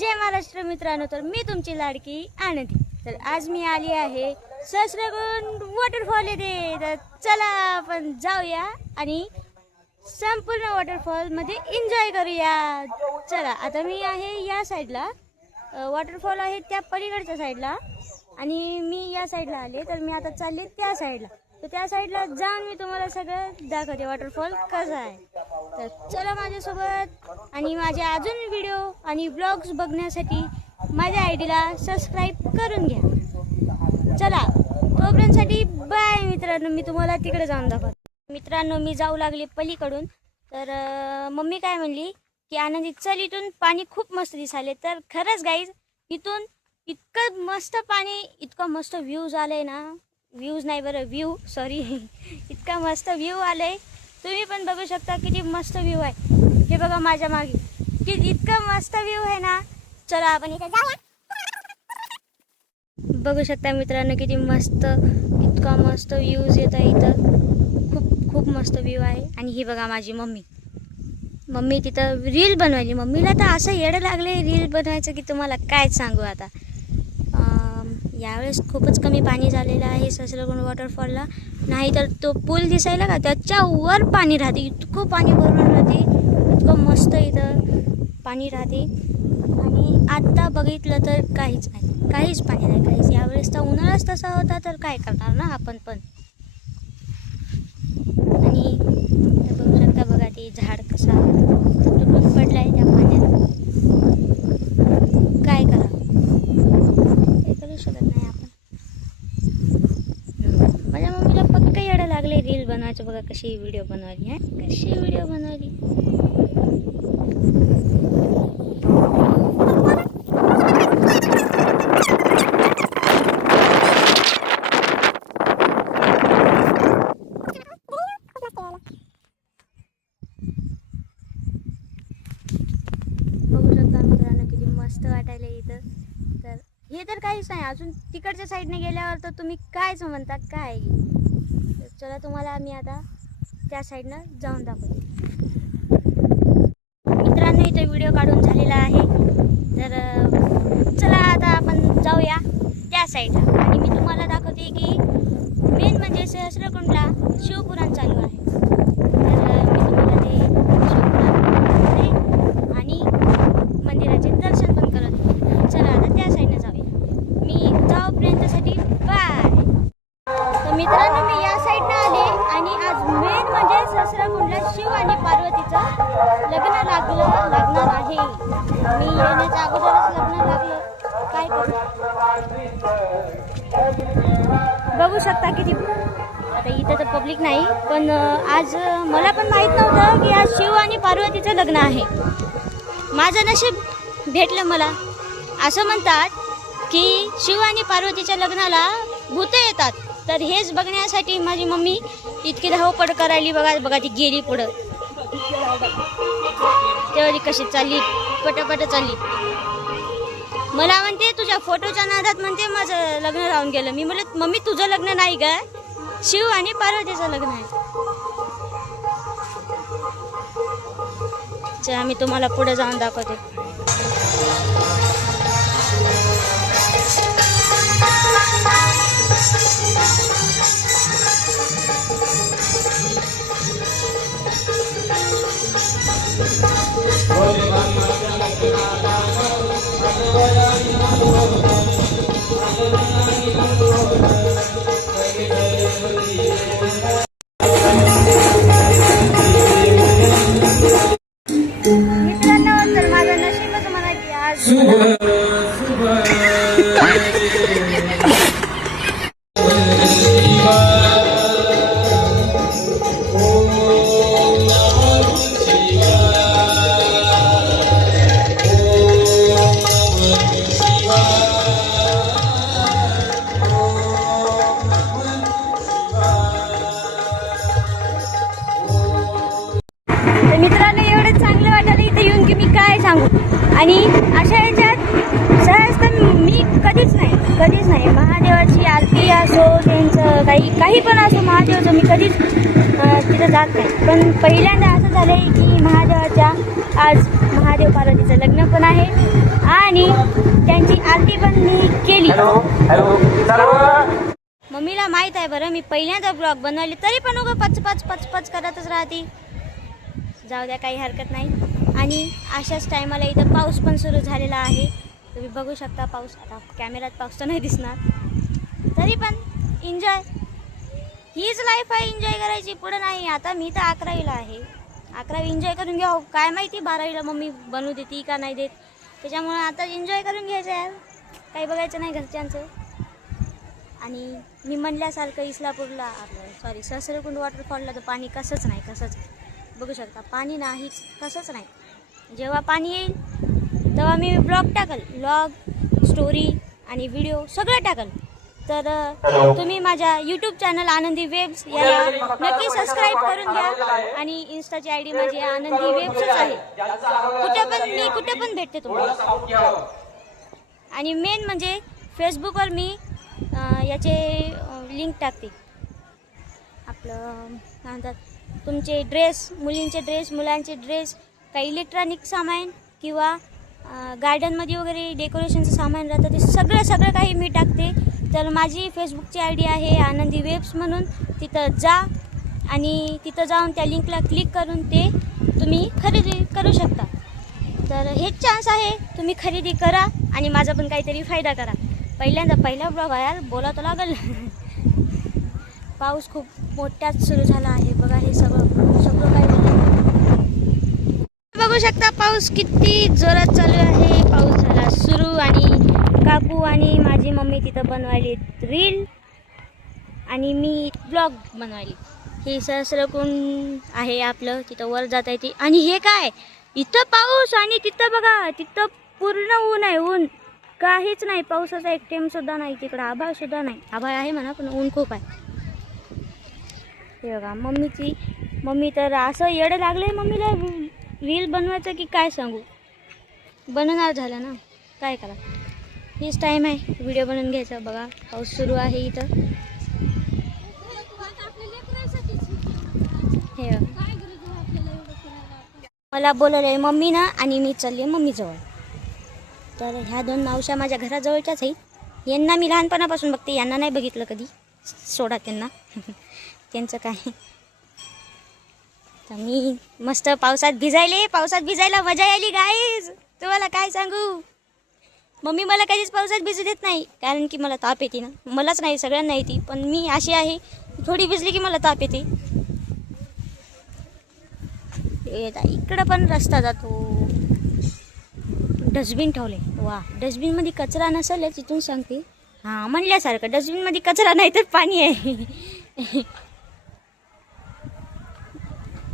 जय महाराष्ट्र मित्रांनो, तर मी तुमची लाडकी आनंदी। तर आज मी आली आहे सहस्रकुंड वॉटरफॉल येथे। तर चला आपण जाऊया आणि संपूर्ण वॉटरफॉल मध्ये एन्जॉय करूया। चला, आता मी आहे या साइडला, वॉटरफॉल आहे त्या पलीकडच्या साइडला आणि मी या साइडला आले। तर मी आता चालले त्या साइडला, तर त्या साइडला जाऊन मी तुम्हाला सगळं दाखवते वॉटरफॉल कसा आहे। तर चला माझ्यासोबत आणि माझे अजून व्हिडिओ आणि ब्लॉग्स बघण्यासाठी माझ्या आयडीला सबस्क्राईब करून घ्या। चला, तोपर्यंतसाठी बाय मित्रांनो, मी तुम्हाला तिकडे जाऊन दाखवते। मित्रांनो, मी जाऊ लागले पलीकडून। तर मम्मी काय म्हणली की आनंदी चल, इथून पाणी खूप मस्त दिसायले। तर खरंच गाईज, इथून इतकं मस्त पाणी, इतका मस्त व्ह्यूज आले ना, व्ह्यूज नाही बरं, व्ह्यू सॉरी इतका मस्त व्ह्यू आले। तुम्ही पण बघू शकता किती मस्त व्ह्यू आहे। हे बघा माझ्या मागे, की इतका मस्त व्ह्यू आहे ना। चला आपण इथे जाऊया। बघू शकता मित्रांनो किती मस्त, इतका मस्त व्ह्यूज येत आहे इथं। खूप खूप मस्त व्ह्यू आहे। आणि ही बघा माझी मम्मी तिथं रील बनवायली। मम्मीला तर असं येडं लागले रील बनवायचं की तुम्हाला काय सांगू आता। यावेळेस खूपच कमी पाणी झालेलं आहे सहस्रकुंड वॉटरफॉलला। नाही तर तो पूल दिसायला का, त्याच्यावर पाणी राहते, इतकं पाणी भरून राहते, इतकं मस्त इथं पाणी राहते। आणि आत्ता बघितलं तर काहीच नाही, काहीच पाणी नाही, काहीच। यावेळेस तर उन्हाळाच तसा होता, तर काय करणार ना आपण पण। आणि बघू शकता बघा, ते झाड कसा तुटून पडलाय त्या पाण्यात। काय करा, काही करू शकत नाही आपण। माझ्या मम्मीला फक्त येडं लागले रील बनवायचं। बघा कशी व्हिडिओ बनवली आहे, कशी व्हिडिओ बनवली। बघू शकता मित्रांनो किती मस्त वाटायला इथं। तर हे तर काहीच नाही, अजून तिकडच्या साईडने गेल्यावर तर तुम्ही कायच म्हणता काय। तर चला, तुम्हाला आम्ही आता त्या साईडनं जाऊन दाखवते। मित्रांनो, इथे व्हिडिओ काढून झालेला आहे। तर चला आता आपण जाऊया त्या साईडला आणि मी तुम्हाला दाखवते की मेन म्हणजे सहस्रकुंडला शिवपुराण चालू आहे। तर मी तुम्हाला ते शिवपुराण आणि मंदिराचे दर्शन पण करत। चला आता त्या साईडने जाऊया। मी जाऊपर्यंतसाठी बाय। तर मित्रांनो, मी या साईडने आले आणि आज मेन म्हणजे सहस्रकुंडला शिव आणि पार्वतीचं लग्न लागणार आहे। मी येण्याच्या अगोदरच लग्न लागलं, काय करू। बघू शकता किती, आता इथं तर पब्लिक नाही, पण आज मला पण माहीत नव्हतं की आज शिव आणि पार्वतीचं लग्न आहे। माझं नशीब भेटलं मला। असं म्हणतात की शिव आणि पार्वतीच्या लग्नाला भूत येतात। तर हेच बघण्यासाठी माझी मम्मी इतकी धावपळ करायली। बघा ती गेली पुढं, तेव्हा ती कशी चालली, पटापट चालली। मला म्हणते तुझ्या फोटोच्या नादात म्हणते माझं लग्न राहून गेलं। मी म्हणलं मम्मी तुझं लग्न नाही का, शिव आणि पार्वतीचं लग्न आहे। चला, मी तुम्हाला पुढे जाऊन दाखवते। मित्रांनो, तर माझं नशीबच म्हणा की आज आणि अशा ह्याच्यात सहज तर मी कधीच नाही महादेवाची आरती असो, त्यांचं काही पण असो महादेवाचं मी कधीच तिथं जात नाही. पण पहिल्यांदा असं झालं आहे की महादेवाच्या आज महादेव पार्वतीचं लग्न पण आहे आणि त्यांची आरती पण मी केली. मम्मीला माहीत आहे बरं, मी पहिल्यांदा ब्लॉग बनवले तरी पण उगा पच करतच राहते. जाऊ द्या, काही हरकत नाही. आणि अशाच टायमाला इथं पाऊस पण सुरू झालेला आहे. तुम्ही बघू शकता पाऊस. आता कॅमेऱ्यात पाऊस तर नाही दिसणार, तरी पण एन्जॉय, हीच लाईफ आहे, एन्जॉय करायची, पुढं नाही. आता मी तर 11वीला आहे, 11वी एन्जॉय करून घ्या. काय माहिती 12वीला मम्मी बनवू देते का नाही देत, त्याच्यामुळे आता एन्जॉय करून घ्यायचं यार, काही बघायचं नाही घरच्यांचं. आणि मी म्हणल्यासारखं इस्लापूरला आपलं सहस्रकुंड वॉटरफॉलला तर पाणी कसंच नाही. बघू शकता पाणी नाहीच, कसंच नाही. जेव्हा पाणी येईल तेव्हा मी ब्लॉग टाकल, ब्लॉग, स्टोरी आणि व्हिडिओ सगळं टाकल. तर तुम्ही माझ्या यूट्यूब चॅनल आनंदी वेब्स याला नक्की सबस्क्राईब करून घ्या. आणि इन्स्टाची ID माझी आनंदी वेब्सच आहे. कुठे पण भेटते तुम्हाला. आणि मेन म्हणजे फेसबुकवर मी याचे लिंक टाकते. आपलं काय म्हणतात, तुमचे ड्रेस, मुलींचे ड्रेस, मुलांचे ड्रेस, काही इलेक्ट्रॉनिक सामान किंवा गार्डनमध्ये वगैरे डेकोरेशनचं सामान राहतं, ते सगळं काही मी टाकते. तर माझी फेसबुकची ID आहे आनंदी वेब्स म्हणून. तिथं जा आणि तिथं जाऊन त्या लिंकला क्लिक करून ते तुम्ही खरेदी करू शकता. तर हेच चान्स आहे, तुम्ही खरेदी करा आणि माझा पण काहीतरी फायदा करा. पहिला ब्लॉग आहे यार, बोला तर लागल. पाऊस खूप मोठ्याच सुरू झाला आहे बघा. हे सगळं काय बघू शकता, पाऊस किती जोरात चालू आहे. पाऊस झाला सुरू आणि काकू आणि माझी मम्मी तिथं बनवायली रील आणि मी ब्लॉग बनवायली. हे सहस्रकुंड आहे आपलं, तिथं वर जाता येते. आणि हे काय, इथं पाऊस आणि तिथं बघा, तिथं पूर्ण ऊन आहे, ऊन काहीच नाही. पावसाचा एक थेंब सुद्धा नाही तिकडं, आभाळ सुद्धा नाही. आभाळ आहे म्हणा पण ऊन खूप आहे. हे बघा मम्मी तर असं येडं लागलंय मम्मीला रील बनवायचं की काय सांगू. बनवणार झालं ना, काय करा, हेच टाईम आहे व्हिडिओ बनवून घ्यायचा. बघा पाऊस सुरू आहे इथं. हे मला बोलवलं आहे मम्मी ना, आणि मी चालले मम्मीजवळ. तर ह्या 2 मावश्या माझ्या घराजवळच्याच आहेत. यांना मी लहानपणापासून बघते, यांना नाही बघितलं कधी, सोडा त्यांना. त्यांचं काय. तर मी मस्त पावसात भिजायला मजा आली गाईज, तुम्हाला काय सांगू. मम्मी मला कधीच पावसात भिजू देत नाही, कारण की मला ताप येते ना. मलाच नाही, सगळ्यांना येते, पण मी अशी आहे थोडी भिजली की मला ताप येते. इकडं पण रस्ता जातो. डस्टबिन ठेवले, वा, डस्टबिनमध्ये कचरा नसेलच इथून सांगते. हां, म्हणल्यासारखं डस्टबिनमध्ये कचरा नाही तर पाणी आहे.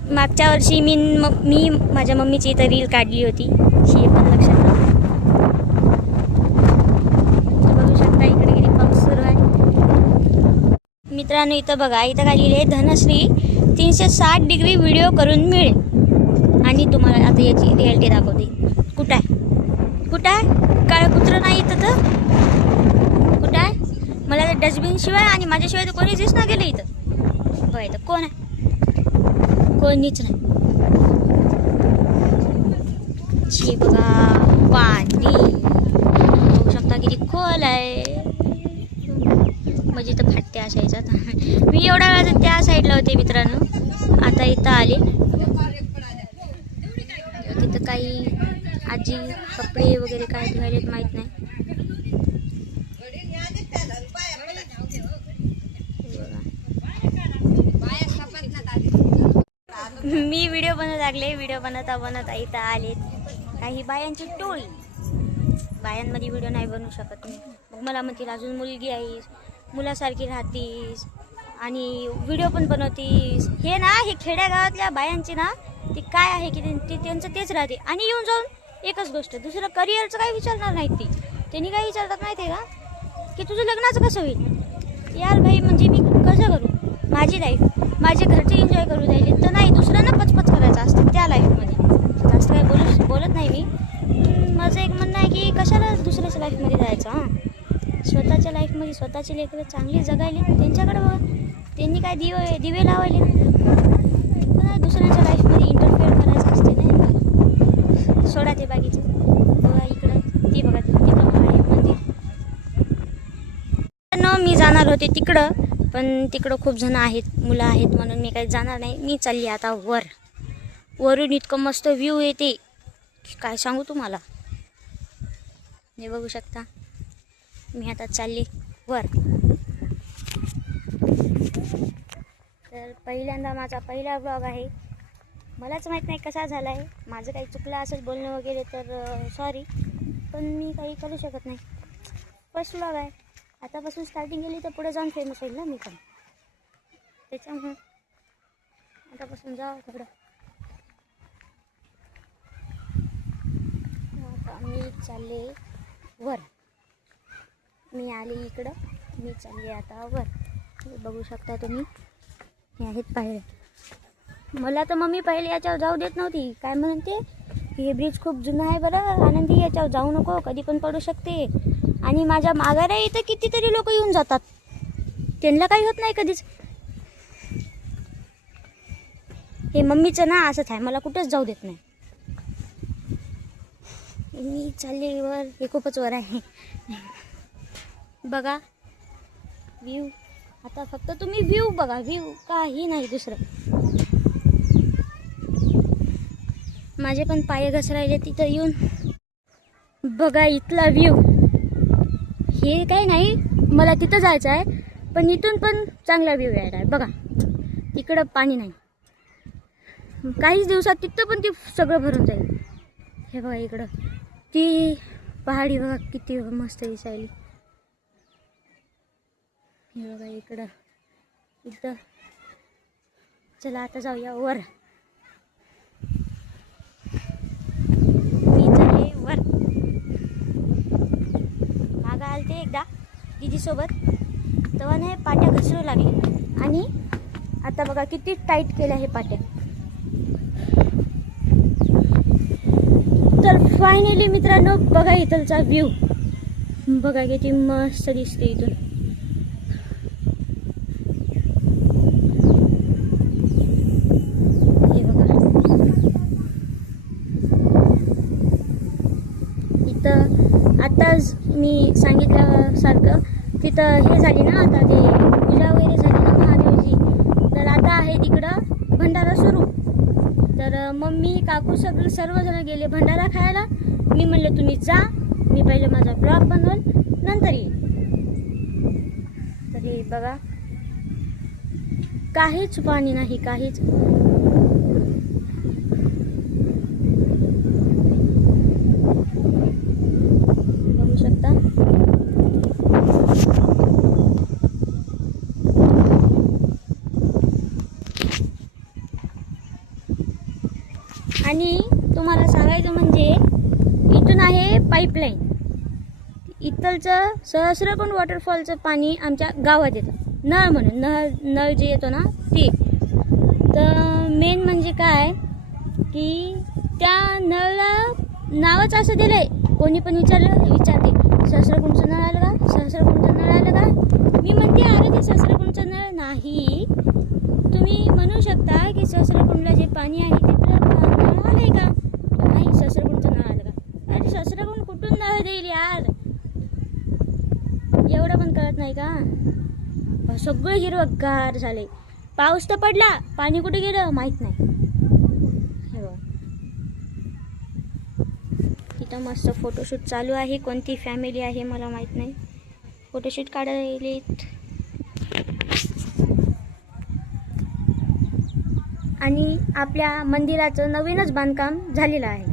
मागच्या वर्षी मी माझ्या मम्मीची इथं रील काढली होती, हे पण लक्षात राहा. बघू शकता इकडे किती पाऊस सुरू आहे. मित्रांनो इथं बघा, इथं खाली आहे धनश्री 360 डिग्री व्हिडिओ करून मिळेल. आणि तुम्हाला आता याची रिॲलिटी दाखवते. कुठं आहे काळं कुत्रं नाही इथं, तर कुठं आहे. मला तर डस्टबिन शिवाय आणि माझ्याशिवाय तर कोणीच दिसणार गेलं इथं. बघा इथं कोण आहे, कोणीच नाही. शी बघा पाणी, बघू शकता किती खोल आहे. म्हणजे इथं फाटते अशा ह्याच्यात. मी एवढ्या वेळात त्या साईडला होते मित्रांनो, आता इथं आले. तिथं काही आजी कपडे वगैरे काय धुवायलेत माहीत नाही. मी व्हिडिओ बनवू लागले. व्हिडिओ बनवता इथं आलेत काही बायांची टोळी. बायांमध्ये व्हिडिओ नाही बनवू शकत मी. मग मला म्हणतील अजून मुलगी आहेस, मुलासारखी राहतीस आणि व्हिडिओ पण बनवतीस. हे ना, हे खेड्यागावातल्या बायांची ना, ती काय आहे की त्यांचं तेच राहते. आणि येऊन जाऊन एकच गोष्ट, दुसरं करिअरचं काही विचारणार नाहीत ती. त्यांनी काय विचारतात माहिती आहे का, की तुझं लग्नाचं कसं होईल. यार भाई, म्हणजे मी कसं करू माझी लाईफ, माझे घरचे एन्जॉय करू द्यायले, तर नाही दुसऱ्यांना पचपच करायचं असतं त्या लाईफमध्ये. जास्त काही बोलत नाही मी. माझं एक म्हणणं आहे की कशाला दुसऱ्याच्या लाईफमध्ये जायचं. हां, स्वतःच्या लाईफमध्ये स्वतःची लेकरं चांगली जगायली त्यांच्याकडे बघा. त्यांनी काय दिवे लावायले, पण दुसऱ्यांच्या लाईफमध्ये इंटरफेअर करायचं असते नाही. सोडा ते बाकीचे. बघा इकडं ती बघा तिथं आहे मंदिर. मी जाणार होते तिकडं, पण तिकडं खूप जण आहेत, मुलं आहेत, म्हणून मी काही जाणार नाही. मी चालली आता वरून इतकं मस्त व्ह्यू येते काय सांगू तुम्हाला. हे बघू शकता. मी आता चालली वर. तर पहिल्यांदा माझा पहिला ब्लॉग आहे. मलाच माहीत नाही कसा झाला आहे. माझं काही चुकलं असेल बोलणं वगैरे तर सॉरी, पण मी काही करू शकत नाही. फर्स्ट ब्लॉग आहे. आतापासून स्टार्टिंग केली तर पुढे जाऊन फेमस होईल ना मी पण. त्याच्यामुळे आतापासून जावं थोडं. आता मी चालले वर. मी आले इकडं, मी चालले आता वर. बघू शकता तुम्ही, हे आहेत पायऱ्या. मला तर मम्मी पहिले याच्यावर जाऊ देत नव्हती. काय म्हणते, हे ब्रिज खूप जुनं आहे बरं आनंदी, याच्यावर जाऊ नको, कधी पण पडू शकते. आणि माझ्या माघाऱ्या इथं कितीतरी लोक येऊन जातात, त्यांना काही होत नाही कधीच. हे मम्मीचं ना असंच आहे, मला कुठंच जाऊ देत नाही. मी चालले वर. हे खूपच वर आहे. बघा व्ह्यू. आता फक्त तुम्ही व्ह्यू बघा, व्ह्यू काही नाही दुसरं. माझे पण पाय घसरायले तिथं येऊन. बघा इथला व्ह्यू. हे काही नाही, मला तिथं जायचं आहे, पण इथून पण चांगला व्ह्यू यायला आहे. बघा इकडं पाणी नाही, काहीच दिवसात तिथं पण ते सगळं भरून जाईल. हे बघा इकडं ती पहाडी बघा किती मस्त दिसायली. हे बघा इकडं. चला आता जाऊया वर. मी चालले वर. मागं आलते एकदा दीदीसोबत, तेव्हा नाही पाट्या घसरू लागले, आणि आता बघा किती टाईट केल्या हे पाट्या. तर फायनली मित्रांनो बघा इथलचा व्ह्यू. बघा किती मस्त दिसते इथून. हे बघा इथं आताच मी सांगितल्यासारखं तिथं हे झाली ना, आता ते पूजा वगैरे झाली ना महादेवची, तर आता आहे तिकडं भंडारा सुरू. तर मम्मी काकू सर्वजण गेले भंडारा खायला. मी म्हणलं तुम्ही जा, मी पहिले माझा ब्लॉग बनवल नंतर येईल. तर हे बघा काहीच पाणी नाही, काहीच. बघू शकता. आणि तुम्हाला सांगायचं म्हणजे इथून आहे पाईपलाईन. इथलचं सहस्रकुंड वॉटरफॉलचं पाणी आमच्या गावात येतं, नळ म्हणून. नळ जे येतो ना ते. तर मेन म्हणजे काय की त्या नळाला नावच असं दिलं आहे. कोणी पण विचारते सहस्रकुंडचं नळ आलं का, सहस्रकुंडचं नळ आलं का. मी म्हणते अरे ते सहस्रकुंडचं नळ नाही. तुम्ही म्हणू शकता की सहस्रकुंडला जे पाणी आहे तिथलं नळ आलंय का, नाही सहस्रकुंडचं नळ आलं का. अरे सहस्रकुंड कुठून नळ देईल यार, एवढं पण कळत नाही का. सगळं हिरवंगार झाले. पाऊस तर पडला, पाणी कुठे गेलं माहित नाही. हे बघा तिथं मस्त फोटोशूट चालू आहे. कोणती फॅमिली आहे मला माहित नाही, फोटोशूट काढायलेत. आणि आपल्या मंदिराचं नवीनच बांधकाम झालेलं आहे.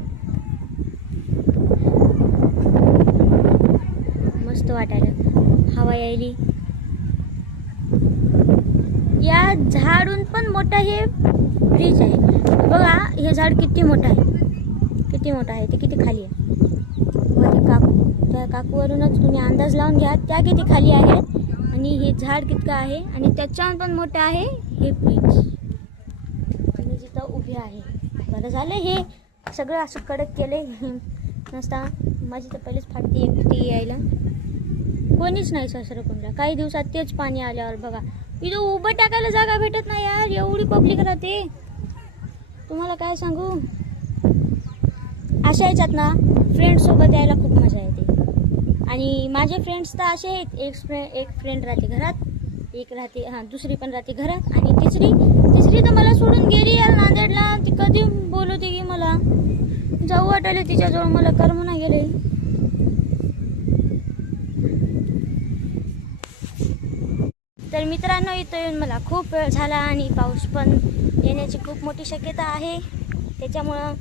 मस्त वाटायला, हवा यायली. या झाडून पण मोठा हे ब्रिज आहे. बघा हे झाड किती मोठं आहे, किती मोठं आहे ते, किती खाली आहे. त्या काकूवरूनच तुम्ही अंदाज लावून घ्या त्या किती खाली आहेत, आणि हे झाड कितकं आहे, आणि त्याच्यावर पण मोठं आहे हे ब्रिज. आणि जिथं उभे आहे. बरं झालं हे सगळं असं कडक केलं. नसता माझी तर पहिलेच फाटती एकटी यायला. कोणीच नाही सहस्रकुंडला. काही दिवसात तेच पाणी आल्यावर बघा इथं उभं टाकायला जागा भेटत नाही यार, एवढी पब्लिक राहते. तुम्हाला काय सांगू, अशा ह्याच्यात ना फ्रेंडसोबत यायला खूप मजा येते. आणि माझे फ्रेंड्स तर असे आहेत, एक फ्रेंड राहते घरात, एक राहते दुसरी पण राहते घरात, आणि तिसरी तर मला सोडून गेली यार नांदेडला. ती कधी बोलवते की मला जाऊ वाटायला तिच्याजवळ, मला करमना गेले. तर मित्रांनो, इथं येऊन मला खूप वेळ झाला आणि पाऊस पण येण्याची खूप मोठी शक्यता आहे. त्याच्यामुळं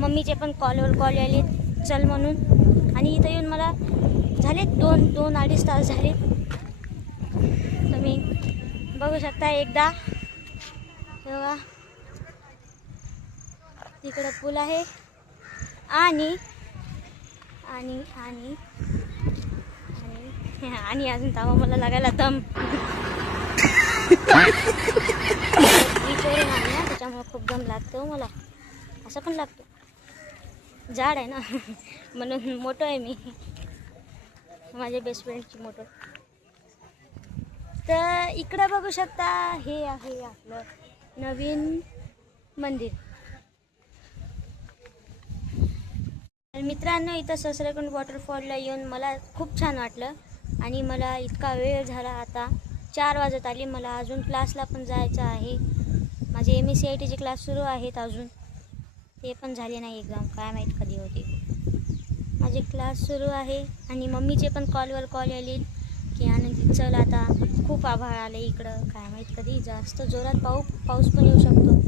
मम्मीचे पण कॉलवर कॉल आले चल म्हणून, आणि इथं येऊन मला झालेत 2-2-2.5 तास झाले. तुम्ही बघू शकता एकदा, तेव्हा तिकडं पूल आहे. आणि आणि आणि आणि अजून थांबा, मला लागायला दम. बीचवरून आली ना, त्याच्यामुळे खूप दम लागतो मला. असं पण लागतो, जाड आहे ना म्हणून. मोठं आहे मी, माझ्या बेस्ट फ्रेंडची मोठं. तर इकडं बघू शकता, हे आहे आपलं नवीन मंदिर. तर मित्रांनो, इथं सहस्रकुंड वॉटरफॉलला येऊन मला खूप छान वाटलं. आणि मला इतका वेळ झाला, आता 4 वाजत आली. मला अजून क्लासला पण जायचं आहे. माझे MECITचे क्लास सुरू आहेत अजून, ते पण झाले नाही एक्झाम, काय माहीत कधी होते. माझे क्लास सुरू आहे. आणि मम्मीचे पण कॉलवर कॉल आले की आनंदी चल आता, खूप आभाळ आले इकडं, काय माहीत कधी जास्त जोरात पाऊस पण येऊ शकतो.